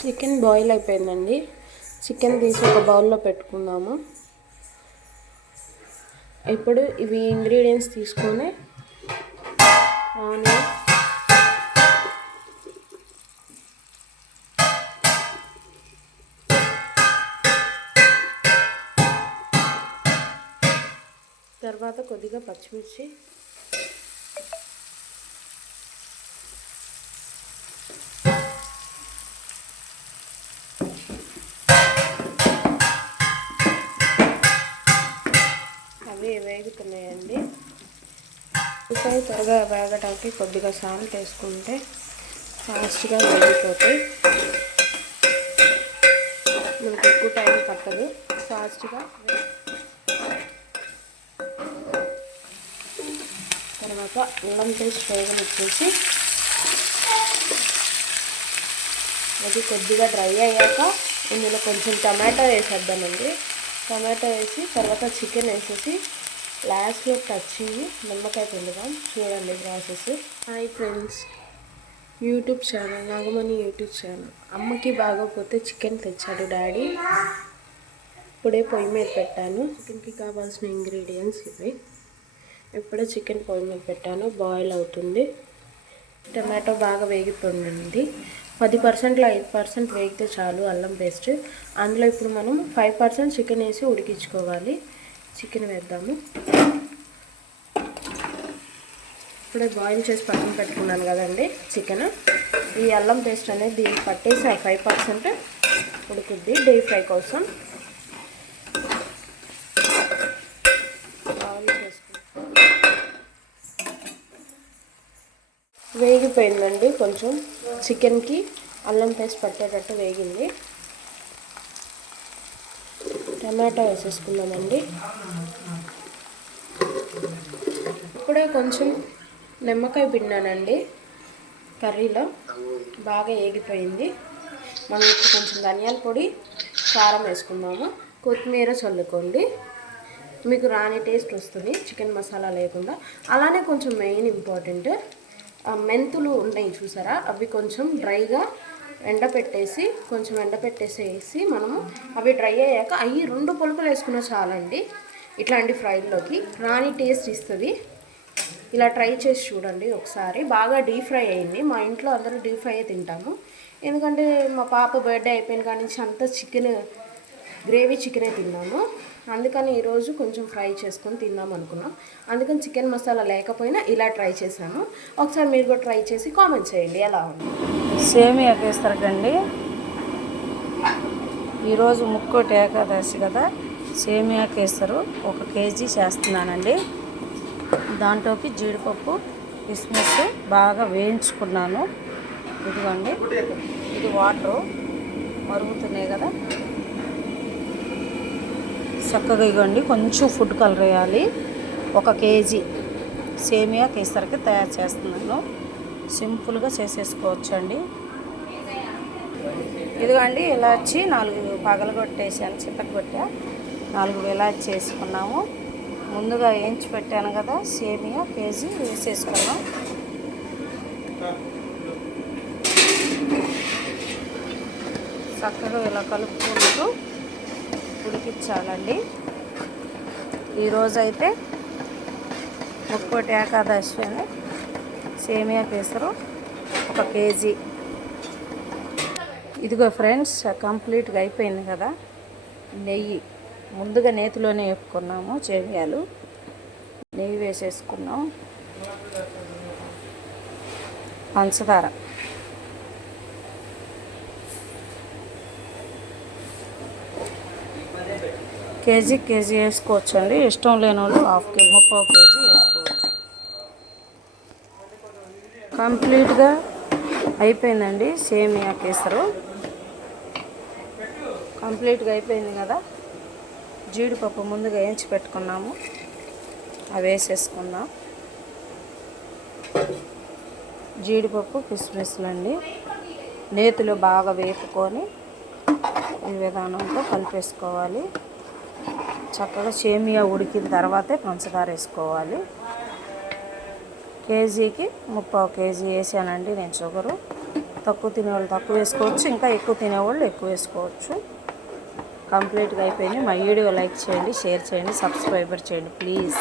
Chicken boil అయిపోయిందండి. Chicken తీసి ఒక బౌల్లో పెట్టుకుందాము. ఇప్పుడు ఇవి ఇంగ్రీడియంట్స్ తీసుకొని ఆనియన్, తర్వాత కొద్దిగా పచ్చిమిర్చి, అవి వేగుతున్నాయండి. ఉల్లిపాయ త్వరగా వేగటానికి కొద్దిగా సాల్ట్ వేసుకుంటే ఫాస్ట్గా వేగిపోతాయి. మనకు ఎక్కువ టైం పట్టదు, ఫాస్ట్గా. తర్వాత అల్లం పేస్ట్ వేగనిచ్చేసి అది కొద్దిగా డ్రై అయ్యాక ఇందులో కొంచెం టమాటో వేసేద్దామండి. టమాటో వేసి తర్వాత చికెన్ వేసేసి లాస్ట్లో టచ్ చేసి నిమ్మకాయ పిండుదాం. చూడండి process. Hi friends, YouTube channel Nagamani YouTube channel. అమ్మకి బాగోపోతే చికెన్ తెచ్చాడు డాడీ. ఇప్పుడే పొయ్యి మీద పెట్టాను. చికెన్కి కావాల్సిన ఇంగ్రీడియంట్స్ ఇవి. ఇప్పుడే చికెన్ పొయ్యి మీద పెట్టాను, బాయిల్ అవుతుంది. టమాటో బాగా వేగిపోయింది. 10%లో 5% వేగితే చాలు అల్లం పేస్ట్. అందులో ఇప్పుడు మనం 5% చికెన్ వేసి ఉడికించుకోవాలి. చికెన్ వేద్దాము. ఇప్పుడే బాయిల్ చేసి పక్కన పెట్టుకున్నాను కదండి చికెన్. ఈ అల్లం పేస్ట్ అనేది దీనికి పట్టేసి ఆ 5% ఉడుకుద్ది డీప్ ఫ్రై కోసం. వేగిపోయిందండి, కొంచెం చికెన్కి అల్లం పేస్ట్ పట్టేటట్టు వేగింది. టమాటో వేసేసుకుందామండి. ఇప్పుడే కొంచెం నిమ్మకాయ పిండానండి కర్రీలో. బాగా వేగిపోయింది. మనం ఇప్పుడు కొంచెం ధనియాల పొడి, కారం వేసుకుందాము. కొత్తిమీర చల్లుకోండి, మీకు రాని టేస్ట్ వస్తుంది చికెన్ మసాలా లేకుండా. అలానే కొంచెం మెయిన్ ఇంపార్టెంట్, మెంతులు ఉన్నాయి చూసారా, అవి కొంచెం డ్రైగా ఎండపెట్టేసి మనము అవి డ్రై అయ్యాక అవి 2 పొలుకులు వేసుకున్నా చాలండి. ఇట్లాంటి ఫ్రైల్లోకి రాని టేస్ట్ ఇస్తుంది. ఇలా ట్రై చేసి చూడండి ఒకసారి. బాగా డీప్ ఫ్రై అయింది. మా ఇంట్లో అందరూ డీప్ ఫ్రై తింటాము. ఎందుకంటే మా పాప బర్త్డే అయిపోయిన కాడి నుంచి అంతా చికెన్ గ్రేవీ చికెనే తిన్నాము. అందుకని ఈరోజు కొంచెం ఫ్రై చేసుకొని తిందాం అనుకున్నాం. అందుకని చికెన్ మసాలా లేకపోయినా ఇలా ట్రై చేశాను. ఒకసారి మీరు కూడా ట్రై చేసి కామెంట్ చేయండి ఎలా ఉంది. సేమియా కేసరికండి. ఈరోజు ముక్కోటి ఏకాదశి కదా, సేమియా కేసరు 1 కేజీ చేస్తున్నానండి. దాంట్లోకి జీడిపప్పు, కిస్మిస్ బాగా వేయించుకున్నాను. ఇదిగోండి, ఇది వాటరు మరుగుతున్నాయి కదా, చక్కగా ఇవ్వండి. కొంచెం ఫుడ్ కలర్ వేయాలి. 1 కేజీ సేమియా కేసరికి తయారు చేస్తున్నాను. సింపుల్గా చేసేసుకోవచ్చండి. ఇదిగోండి, ఇలాచి 4 పగలగొట్టేసాను, చితకగొట్టా. 4 ఇలాచి చేసుకున్నాము. ముందుగా వేయించి పెట్టాను కదా సేమియా కేజీ వేసేసుకున్నాం. చక్కగా ఇలా కలుపుకుంటూ ఉడికించాలండి. ఈరోజైతే ముక్కోటి ఏకాదశి అని సేమియా కేసరు 1 కేజీ. ఇదిగో ఫ్రెండ్స్, కంప్లీట్గా అయిపోయింది కదా. నెయ్యి ముందుగా నేతిలోనే వేపుకున్నాము సేమియాలు. నెయ్యి వేసేసుకున్నాం. పంచదార, కేజీ వేసుకోవచ్చు అండి. ఇష్టం లేని వాళ్ళు 1/2 కేజీ వేసుకోవచ్చు. కంప్లీట్గా అయిపోయిందండి సేమియా కేసరు. కంప్లీట్గా అయిపోయింది కదా. జీడిపప్పు ముందుగా వేయించి పెట్టుకున్నాము, అవి వేసేసుకుందాం. జీడిపప్పు, కిస్మిస్లు అండి. నేతిలో బాగా వేపుకొని ఈ విధానంతో కలిపేసుకోవాలి. చక్కగా సేమియా ఉడికిన తర్వాతే పంచదార వేసుకోవాలి. కేజీకి 1/2 కేజీ వేసానండి నేను షుగరు. తక్కువ తినేవాళ్ళు తక్కువ వేసుకోవచ్చు, ఇంకా ఎక్కువ తినేవాళ్ళు ఎక్కువ వేసుకోవచ్చు. కంప్లీట్గా అయిపోయింది. మా వీడియో లైక్ చేయండి, షేర్ చేయండి, సబ్స్క్రైబర్ చేయండి ప్లీజ్.